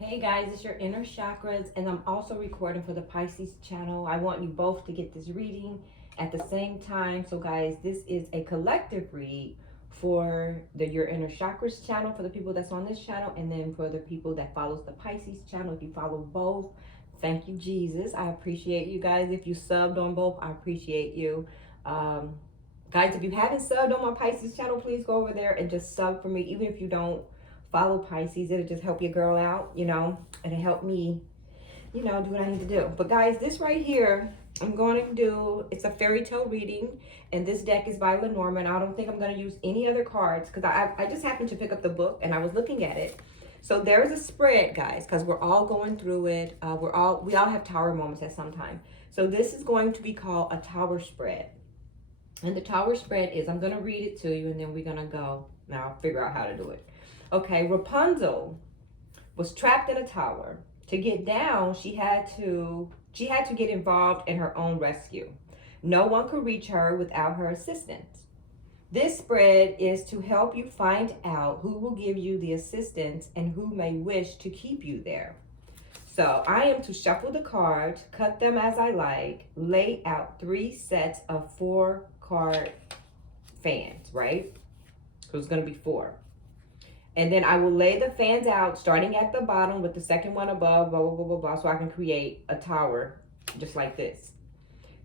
Hey guys, it's your inner chakras, and I'm also recording for the Pisces channel. I want you both to get this reading at the same time. So guys, this is a collective read for your inner chakras channel for the people that's on this channel, and then for the people that follows the Pisces channel. If you follow both, thank you, Jesus. I appreciate you guys. If you subbed on both, I appreciate you. Guys, if you haven't subbed on my Pisces channel, please go over there and just sub for me. Even if you don't follow Pisces, it'll just help your girl out, and it'll help me, do what I need to do. But guys, this right here, I'm going to do, it's a fairy tale reading, and this deck is by Lenormand. I don't think I'm going to use any other cards, because I just happened to pick up the book, and I was looking at it. So there's a spread, guys, because we're all going through it. We all have tower moments at some time. So this is going to be called a tower spread. And the tower spread is, I'm going to read it to you, and then we're going to go. Now I'll figure out how to do it. Okay, Rapunzel was trapped in a tower. To get down, she had to get involved in her own rescue. No one could reach her without her assistance. This spread is to help you find out who will give you the assistance and who may wish to keep you there. So I am to shuffle the cards, cut them as I like, lay out 3 sets of 4-card fans, right? So it's going to be 4. And then I will lay the fans out starting at the bottom with the second one above, blah, blah, blah, blah, blah, so I can create a tower just like this.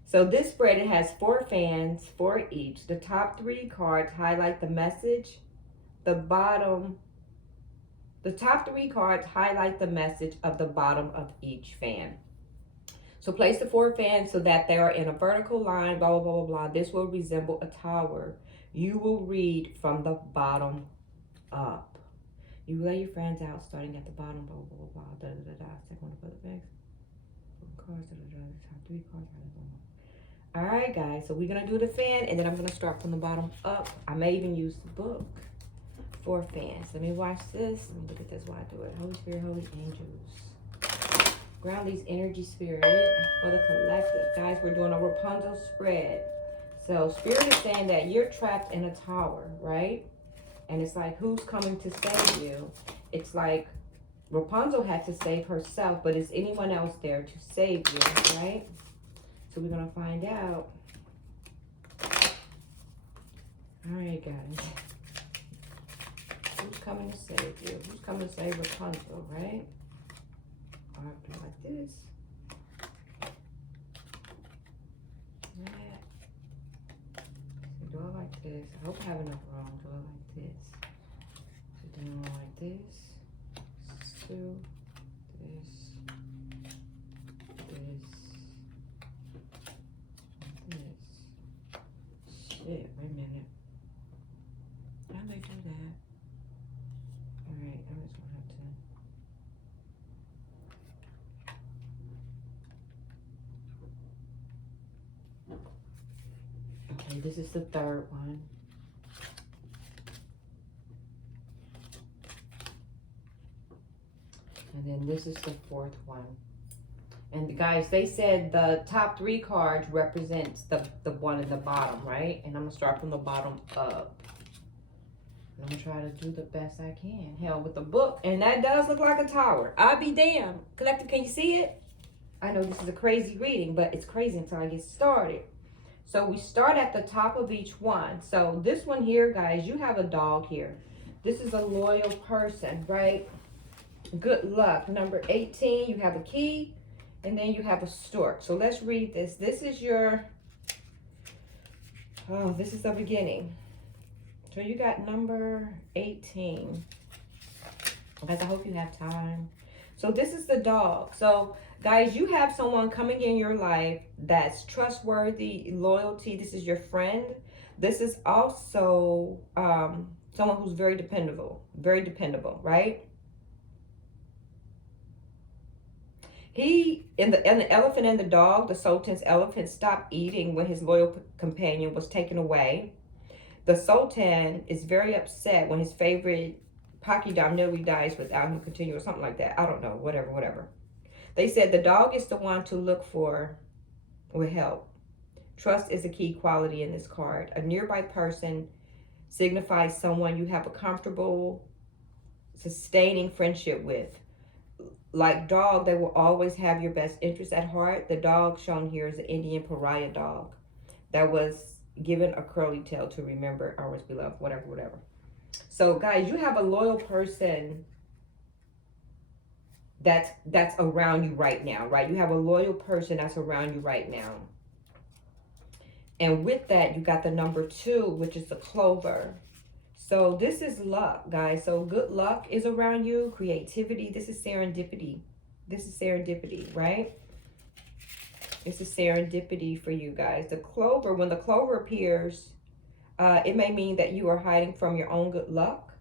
So this spread, it has 4 fans, 4 each. The top 3 cards highlight the message. The top 3 cards highlight the message of the bottom of each fan. So place the 4 fans so that they are in a vertical line, blah, blah, blah, blah, blah. This will resemble a tower. You will read from the bottom up. You lay your fans out starting at the bottom, blah, blah, blah, blah, da, da, da, da. Second one for the bags. Cards, da, da, da, top 3 cards. All right, guys, so we're going to do the fan, and then I'm going to start from the bottom up. I may even use the book for fans. Let me watch this. Let me look at this while I do it. Holy Spirit, Holy Angels. Ground these energy spirit for the collective. Guys, we're doing a Rapunzel spread. So Spirit is saying that you're trapped in a tower, right? And it's like, who's coming to save you? It's like Rapunzel had to save herself, but is anyone else there to save you, right? So we're going to find out. All right, guys. Who's coming to save you? Who's coming to save Rapunzel, right? All right, do like this. That. Do it like this. I hope I have enough wrong. Do it like this. So doing it like this. So this. Shit, wait a minute. How do they do that? Alright, I'm just gonna have to. Okay, this is the 3rd one. And then this is the 4th one. And guys, they said the top 3 cards represents the one at the bottom, right? And I'm gonna start from the bottom up. And I'm gonna try to do the best I can. Hell, with the book, and that does look like a tower. I'll be damned. Collective, can you see it? I know this is a crazy reading, but it's crazy until I get started. So we start at the top of each one. So this one here, guys, you have a dog here. This is a loyal person, right? Good luck. Number 18, you have a key. And then you have a stork. So let's read this. This is your, this is the beginning. So you got number 18. Guys, I hope you have time. So this is the dog. So guys, you have someone coming in your life that's trustworthy, loyalty. This is your friend. This is also someone who's very dependable, right? And the elephant and the dog, the Sultan's elephant, stopped eating when his loyal companion was taken away. The Sultan is very upset when his favorite Pakidam nearly dies without him continuing, or something like that. I don't know, whatever. They said the dog is the one to look for with help. Trust is a key quality in this card. A nearby person signifies someone you have a comfortable, sustaining friendship with. like dog, they will always have your best interest at heart. The dog shown here is an Indian pariah dog that was given a curly tail to remember ours beloved, whatever, whatever. So guys, you have a loyal person that's around you right now, right? You have a loyal person that's around you right now. And with that, you got the number 2, which is the clover. So this is luck, guys. So good luck is around you. Creativity. This is serendipity. This is serendipity, right? This is serendipity for you guys. The clover, when the clover appears, it may mean that you are hiding from your own good luck.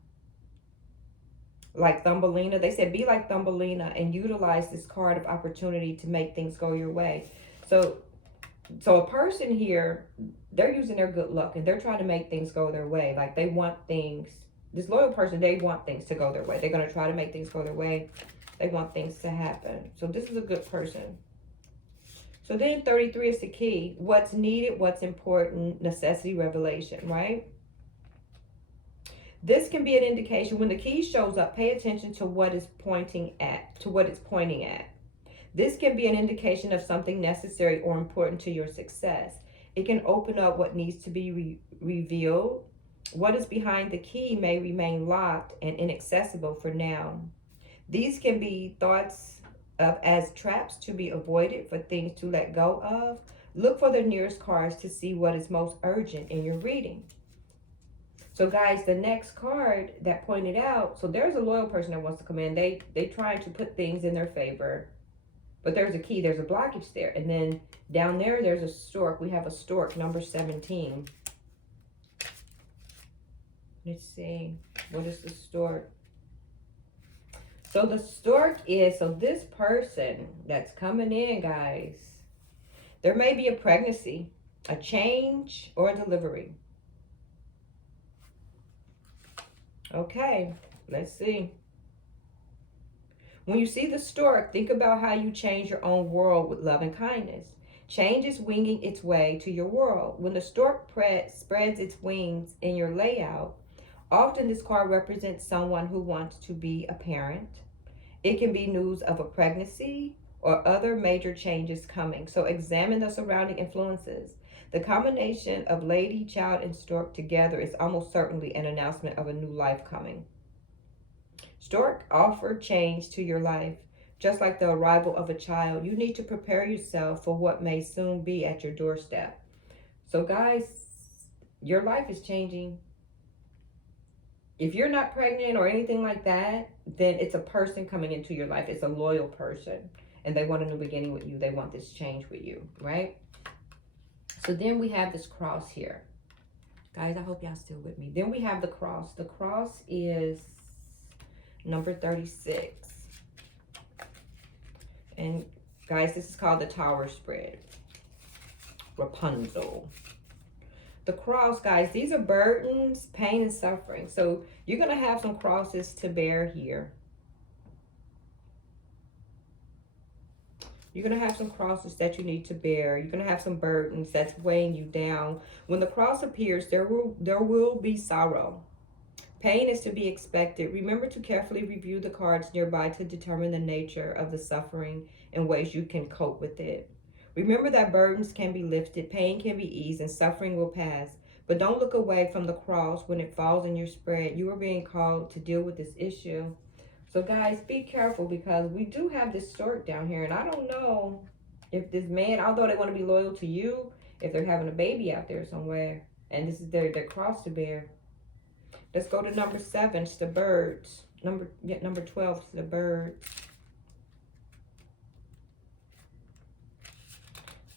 Like Thumbelina. They said, be like Thumbelina and utilize this card of opportunity to make things go your way. So a person here, they're using their good luck and they're trying to make things go their way. Like they want things, this loyal person, they want things to go their way. They're going to try to make things go their way. They want things to happen. So this is a good person. So then 33 is the key. What's needed, what's important, necessity, revelation, right? This can be an indication. When the key shows up, pay attention to what it's pointing at, This can be an indication of something necessary or important to your success. It can open up what needs to be revealed. What is behind the key may remain locked and inaccessible for now. These can be thoughts of as traps to be avoided, for things to let go of. Look for the nearest cards to see what is most urgent in your reading. So guys, the next card that pointed out, so there's a loyal person that wants to come in. They trying to put things in their favor. But there's a key, there's a blockage there. And then down there, there's a stork. We have a stork, number 17. Let's see, what is the stork? So the stork is, so this person that's coming in, guys, there may be a pregnancy, a change, or a delivery. Okay, let's see. When you see the stork, think about how you change your own world with love and kindness. Change is winging its way to your world. When the stork spreads its wings in your layout, often this card represents someone who wants to be a parent. It can be news of a pregnancy or other major changes coming. So examine the surrounding influences. The combination of lady, child, and stork together is almost certainly an announcement of a new life coming. Stork offer change to your life. Just like the arrival of a child, you need to prepare yourself for what may soon be at your doorstep. So guys, your life is changing. If you're not pregnant or anything like that, then it's a person coming into your life. It's a loyal person. And they want a new beginning with you. They want this change with you, right? So then we have this cross here. Guys, I hope y'all still with me. Then we have the cross. The cross is number 36. And guys, this is called the Tower Spread. Rapunzel. The cross, guys, these are burdens, pain, and suffering. So you're going to have some crosses to bear here. You're going to have some crosses that you need to bear. You're going to have some burdens that's weighing you down. When the cross appears, there will be sorrow. Pain is to be expected. Remember to carefully review the cards nearby to determine the nature of the suffering and ways you can cope with it. Remember that burdens can be lifted, pain can be eased, and suffering will pass. But don't look away from the cross when it falls in your spread. You are being called to deal with this issue. So guys, be careful, because we do have this stork down here. And I don't know if this man, although they want to be loyal to you, if they're having a baby out there somewhere. And this is their cross to bear. Let's go to number 7. It's the birds. Number 12 is the birds.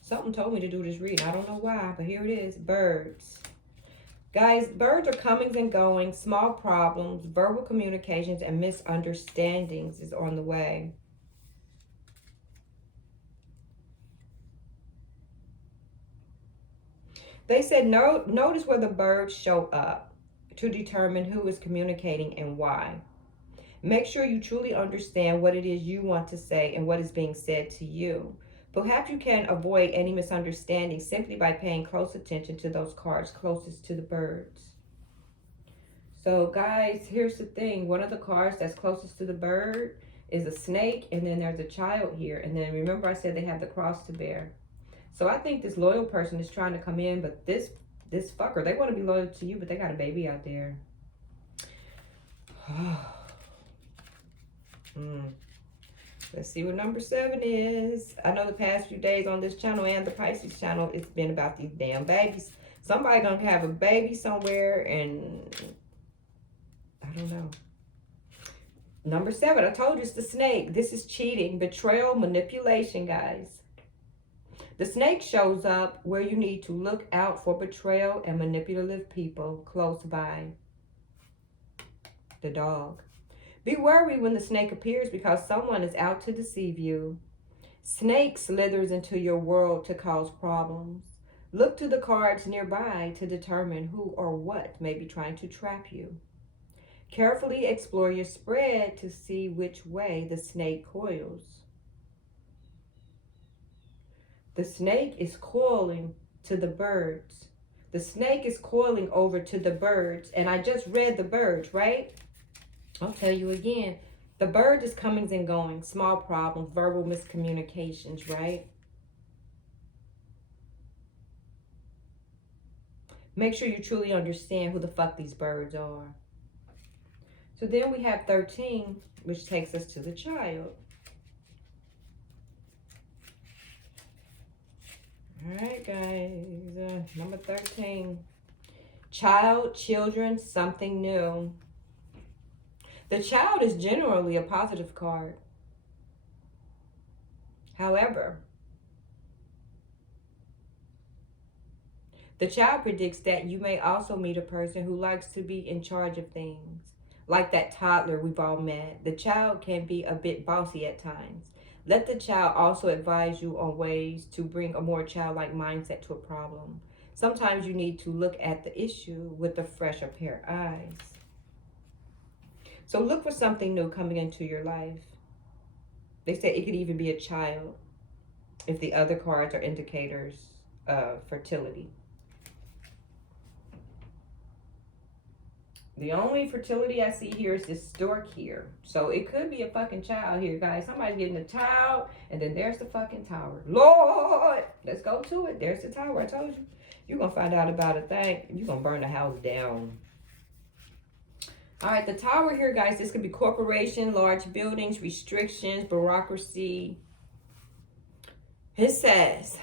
Something told me to do this reading. I don't know why, but here it is. Birds. Guys, birds are comings and goings, small problems, verbal communications, and misunderstandings is on the way. They said, notice where the birds show up to determine who is communicating and why. Make sure you truly understand what it is you want to say and what is being said to you. Perhaps you can avoid any misunderstanding simply by paying close attention to those cards closest to the birds. So guys, here's the thing. One of the cards that's closest to the bird, is a snake, and then there's a child here. And then remember I said they have the cross to bear. So I think this loyal person is trying to come in, but this fucker, they want to be loyal to you, but they got a baby out there. Let's see what number 7 is. I know the past few days on this channel and the Pisces channel, it's been about these damn babies. Somebody gonna have a baby somewhere, and I don't know. Number 7, I told you it's the snake. This is cheating, betrayal, manipulation, guys. The snake shows up where you need to look out for betrayal and manipulative people close by. The dog. Be wary when the snake appears because someone is out to deceive you. Snake slithers into your world to cause problems. Look to the cards nearby to determine who or what may be trying to trap you. Carefully explore your spread to see which way the snake coils. The snake is coiling to the birds. The snake is coiling over to the birds. And I just read the birds, right? I'll tell you again. The bird is comings and going. Small problems, verbal miscommunications, right? Make sure you truly understand who the fuck these birds are. So then we have 13, which takes us to the child. All right, guys. Number 13. Child, children, something new. The child is generally a positive card. However, the child predicts that you may also meet a person who likes to be in charge of things. Like that toddler we've all met. The child can be a bit bossy at times. Let the child also advise you on ways to bring a more childlike mindset to a problem. Sometimes you need to look at the issue with a fresher pair of eyes. So look for something new coming into your life. They say it could even be a child if the other cards are indicators of fertility. The only fertility I see here is this stork here. So it could be a fucking child here, guys. Somebody's getting a child, and then there's the fucking tower. Lord, let's go to it. There's the tower. I told you. You're going to find out about a thing. You're going to burn the house down. All right, the tower here, guys, this could be corporation, large buildings, restrictions, bureaucracy. It says,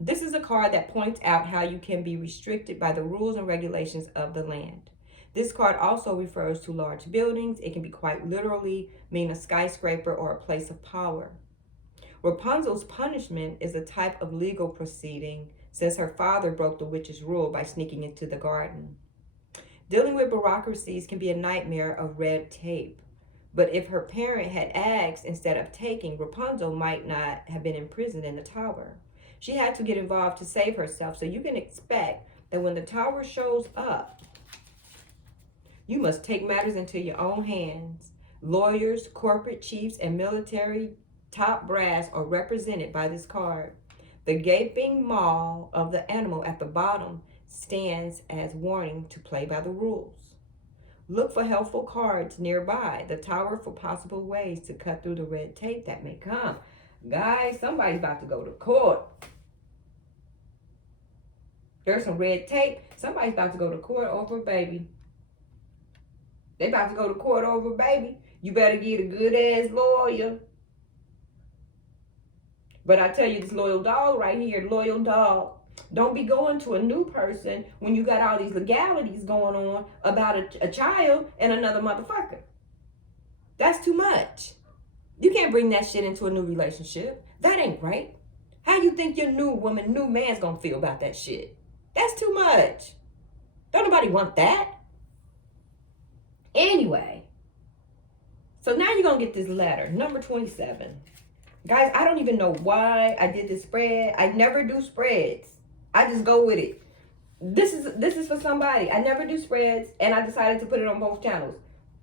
this is a card that points out how you can be restricted by the rules and regulations of the land. This card also refers to large buildings. It can be quite literally mean a skyscraper or a place of power. Rapunzel's punishment is a type of legal proceeding since her father broke the witch's rule by sneaking into the garden. Dealing with bureaucracies can be a nightmare of red tape. But if her parent had asked instead of taking, Rapunzel might not have been imprisoned in the tower. She had to get involved to save herself. So you can expect that when the tower shows up, you must take matters into your own hands. Lawyers, corporate chiefs, and military top brass are represented by this card. The gaping maw of the animal at the bottom stands as warning to play by the rules. Look for helpful cards nearby the tower for possible ways to cut through the red tape that may come. Guys, somebody's about to go to court. There's some red tape. Somebody's about to go to court over a baby. They about to go to court over a baby. You better get a good ass lawyer. But I tell you, this loyal dog right here, loyal dog. Don't be going to a new person when you got all these legalities going on about a child and another motherfucker. That's too much. You can't bring that shit into a new relationship. That ain't right. How you think your new woman, new man's gonna feel about that shit? That's too much. Don't nobody want that. Anyway, so now you're gonna get this letter, number 27. Guys, I don't even know why I did this spread. I never do spreads. I just go with it. This is for somebody. I never do spreads, and I decided to put it on both channels.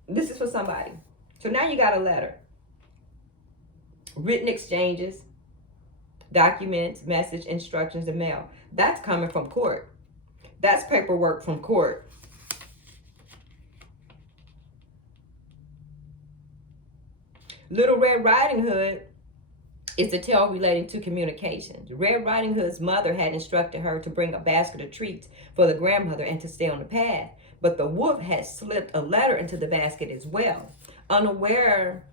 This is for somebody. So now you got a letter. Written exchanges, documents, message, instructions, and mail. That's coming from court. That's paperwork from court. Little Red Riding Hood is a tale relating to communication. Red Riding Hood's mother had instructed her to bring a basket of treats for the grandmother and to stay on the path. But the wolf had slipped a letter into the basket as well. Unaware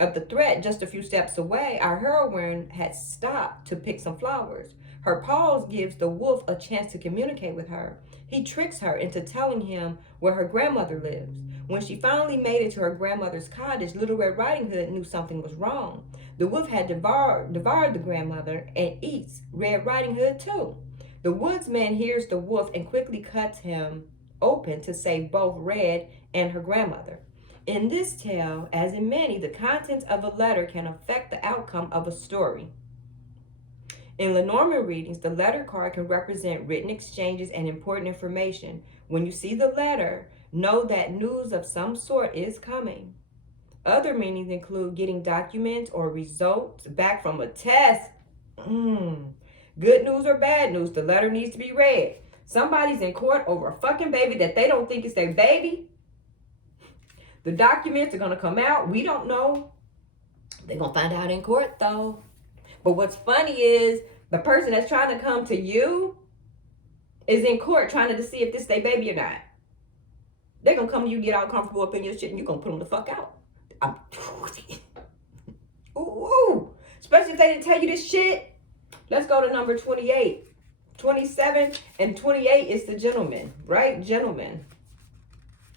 of the threat just a few steps away, our heroine had stopped to pick some flowers. Her pause gives the wolf a chance to communicate with her. He tricks her into telling him where her grandmother lives. When she finally made it to her grandmother's cottage, Little Red Riding Hood knew something was wrong. The wolf had devoured the grandmother and eats Red Riding Hood too. The woodsman hears the wolf and quickly cuts him open to save both Red and her grandmother. In this tale, as in many, the contents of a letter can affect the outcome of a story. In Lenormand readings, the letter card can represent written exchanges and important information. When you see the letter, know that news of some sort is coming. Other meanings include getting documents or results back from a test. Good news or bad news, the letter needs to be read. Somebody's in court over a fucking baby that they don't think is their baby. The documents are going to come out. We don't know. They're going to find out in court, though. But what's funny is the person that's trying to come to you is in court trying to see if this is their baby or not. They're going to come to you, get all comfortable up in your shit, and you're going to put them the fuck out. Ooh. Especially if they didn't tell you this shit. Let's go to number 28. 27 and 28 is the gentleman, right? Gentleman.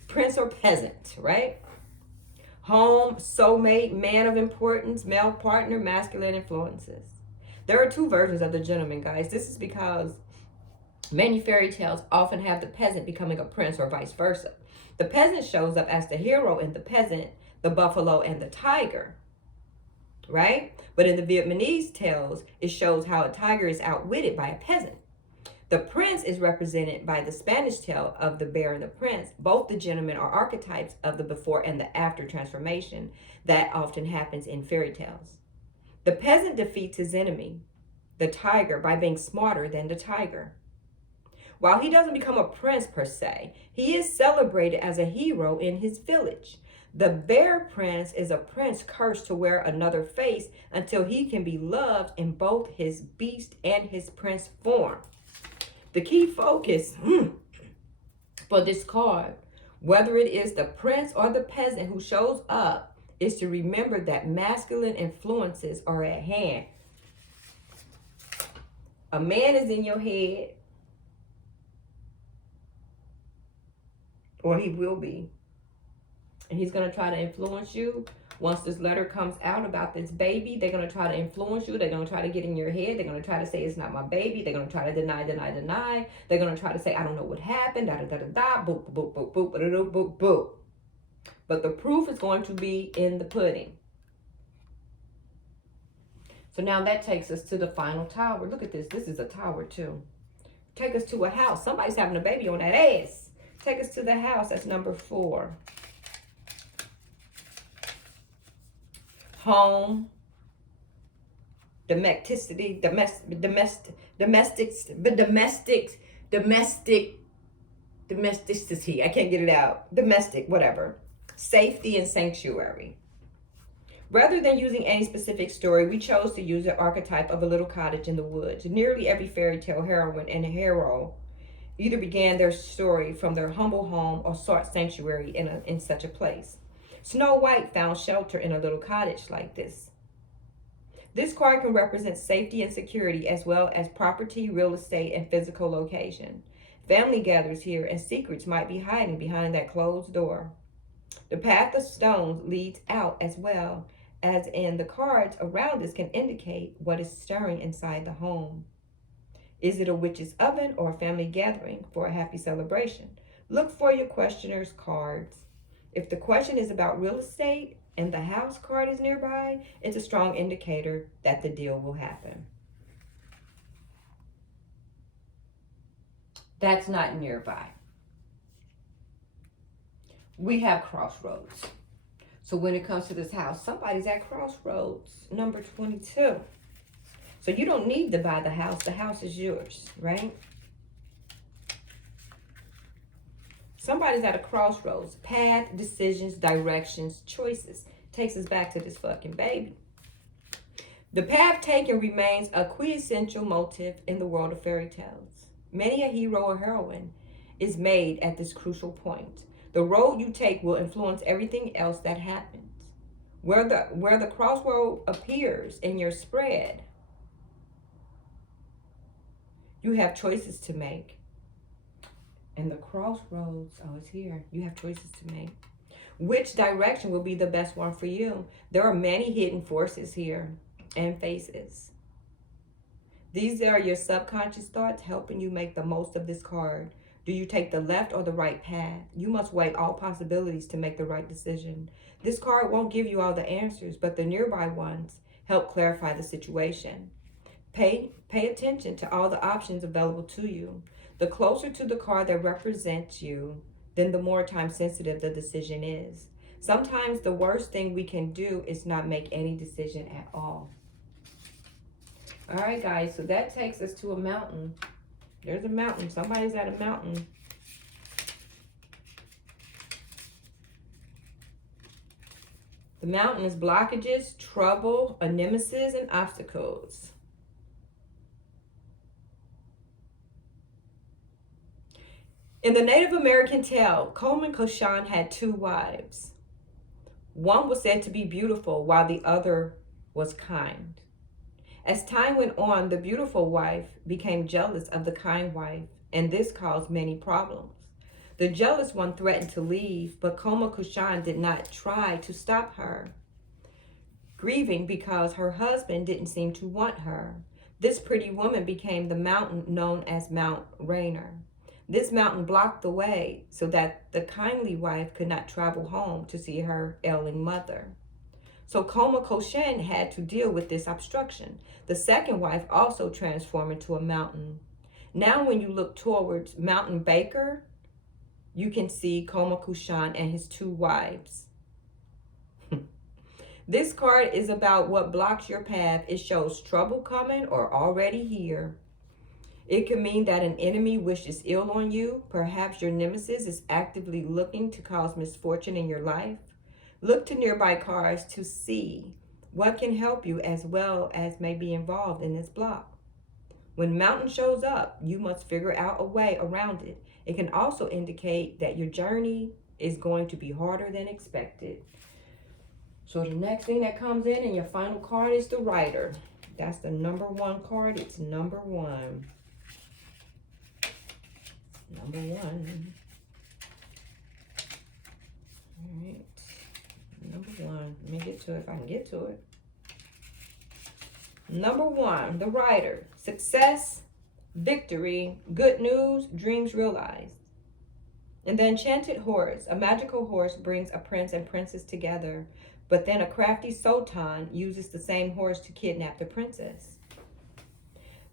Prince or peasant, right? Home, soulmate, man of importance, male partner, masculine influences. There are two versions of the gentleman, guys. This is because many fairy tales often have the peasant becoming a prince or vice versa. The peasant shows up as the hero in the peasant, the buffalo, and the tiger, right? But in the Vietnamese tales, it shows how a tiger is outwitted by a peasant. The prince is represented by the Spanish tale of the bear and the prince. Both the gentlemen are archetypes of the before and the after transformation that often happens in fairy tales. The peasant defeats his enemy, the tiger, by being smarter than the tiger. While he doesn't become a prince per se, he is celebrated as a hero in his village. The bear prince is a prince cursed to wear another face until he can be loved in both his beast and his prince form. The key focus for this card, whether it is the prince or the peasant who shows up, is to remember that masculine influences are at hand. A man is in your head, or he will be, and he's going to try to influence you. Once this letter comes out about this baby, they're going to try to influence you. They're going to try to get in your head. They're going to try to say, it's not my baby. They're going to try to deny. They're going to try to say, I don't know what happened. Boop, boop, boop, boop, boop, boop, boop. But the proof is going to be in the pudding. So now that takes us to the final tower. Look at this. This is a tower too. Take us to a house. Somebody's having a baby on that ass. Take us to the house. That's number 4. Home, domesticity, domesticity. I can't get it out. Domestic, whatever. Safety and sanctuary. Rather than using any specific story, we chose to use the archetype of a little cottage in the woods. Nearly every fairy tale heroine and hero either began their story from their humble home or sought sanctuary in such a place. Snow White found shelter in a little cottage like this. This card can represent safety and security as well as property, real estate, and physical location. Family gathers here and secrets might be hiding behind that closed door. The path of stones leads out as well as in the cards around us can indicate what is stirring inside the home. Is it a witch's oven or a family gathering for a happy celebration? Look for your questioner's cards. If the question is about real estate and the house card is nearby, it's a strong indicator that the deal will happen. That's not nearby. We have crossroads. So when it comes to this house, somebody's at crossroads, number 22. So you don't need to buy the house. The house is yours, right? Somebody's at a crossroads. Path, decisions, directions, choices. takes us back to this fucking baby. The path taken remains a quintessential motif in the world of fairy tales. Many a hero or heroine is made at this crucial point. The road you take will influence everything else that happens. Where the crossroad appears in your spread, you have choices to make. And the crossroads, oh, it's here. You have choices to make. Which direction will be the best one for you? There are many hidden forces here and faces. These are your subconscious thoughts helping you make the most of this card. Do you take the left or the right path? You must weigh all possibilities to make the right decision. This card won't give you all the answers, but the nearby ones help clarify the situation. Pay attention to all the options available to you. The closer to the card that represents you, then the more time sensitive the decision is. Sometimes the worst thing we can do is not make any decision at all. All right, guys, so that takes us to a mountain. There's a mountain. Somebody's at a mountain. The mountain is blockages, trouble, a nemesis, and obstacles. In the Native American tale, Coleman Cochan had 2 wives. One was said to be beautiful, while the other was kind. As time went on, the beautiful wife became jealous of the kind wife, and this caused many problems. The jealous one threatened to leave, but Coleman Cochan did not try to stop her, grieving because her husband didn't seem to want her. This pretty woman became the mountain known as Mount Rainier. This mountain blocked the way so that the kindly wife could not travel home to see her ailing mother. So Coleman Cochan had to deal with this obstruction. The second wife also transformed into a mountain. Now when you look towards Mountain Baker, you can see Coleman Cochan and his 2 wives. This card is about what blocks your path. It shows trouble coming or already here. It could mean that an enemy wishes ill on you. Perhaps your nemesis is actively looking to cause misfortune in your life. Look to nearby cards to see what can help you as well as may be involved in this block. When mountain shows up, you must figure out a way around it. It can also indicate that your journey is going to be harder than expected. So the next thing that comes in your final card is the Rider. That's the number 1 card. It's number 1. Number 1. All right. Number 1. Let me get to it if I can get to it. Number 1, the Rider. Success, victory, good news, dreams realized. And the Enchanted Horse. A magical horse brings a prince and princess together, but then a crafty sultan uses the same horse to kidnap the princess.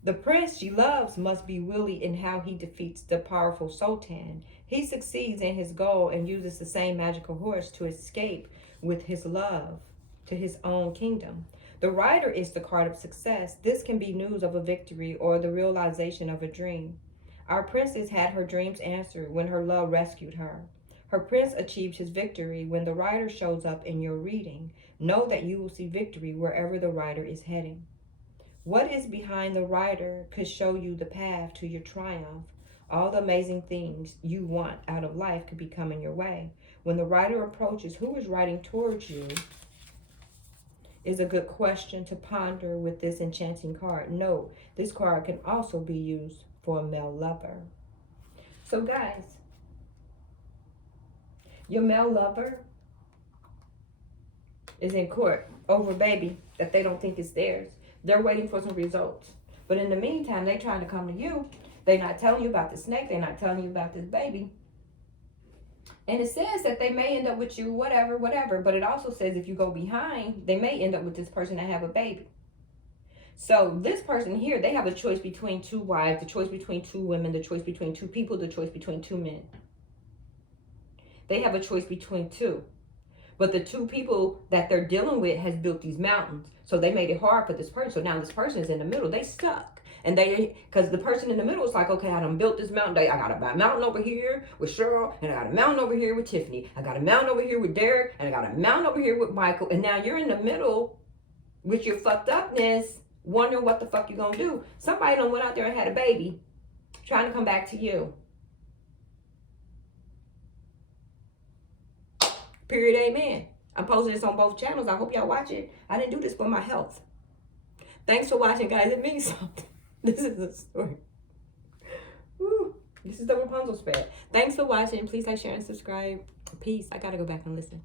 The prince she loves must be wily in how he defeats the powerful sultan. He succeeds in his goal and uses the same magical horse to escape with his love to his own kingdom. The Rider is the card of success. This can be news of a victory or the realization of a dream. Our princess had her dreams answered when her love rescued her. Her prince achieved his victory when the Rider shows up in your reading. Know that you will see victory wherever the Rider is heading. What is behind the Rider could show you the path to your triumph. All the amazing things you want out of life could be coming your way. When the Rider approaches, who is riding towards you is a good question to ponder with this enchanting card. Note, this card can also be used for a male lover. So guys, your male lover is in court over a baby that they don't think is theirs. They're waiting for some results. But in the meantime, they're trying to come to you. They're not telling you about the snake. They're not telling you about this baby. And it says that they may end up with you, whatever. But it also says if you go behind, they may end up with this person that have a baby. So this person here, they have a choice between 2 wives, the choice between 2 women, the choice between 2 people, the choice between 2 men. They have a choice between 2. But the 2 people that they're dealing with has built these mountains. So they made it hard for this person. So now this person is in the middle. They stuck. And because the person in the middle is like, okay, I done built this mountain. I got a mountain over here with Cheryl, and I got a mountain over here with Tiffany. I got a mountain over here with Derek, and I got a mountain over here with Michael. And now you're in the middle with your fucked upness, wondering what the fuck you're gonna do. Somebody done went out there and had a baby, trying to come back to you. Period, amen. I'm posting this on both channels. I hope y'all watch it. I didn't do this for my health. Thanks for watching, guys. It means something. This is a story. Woo. This is the Rapunzel Spread. Thanks for watching. Please like, share, and subscribe. Peace. I gotta go back and listen.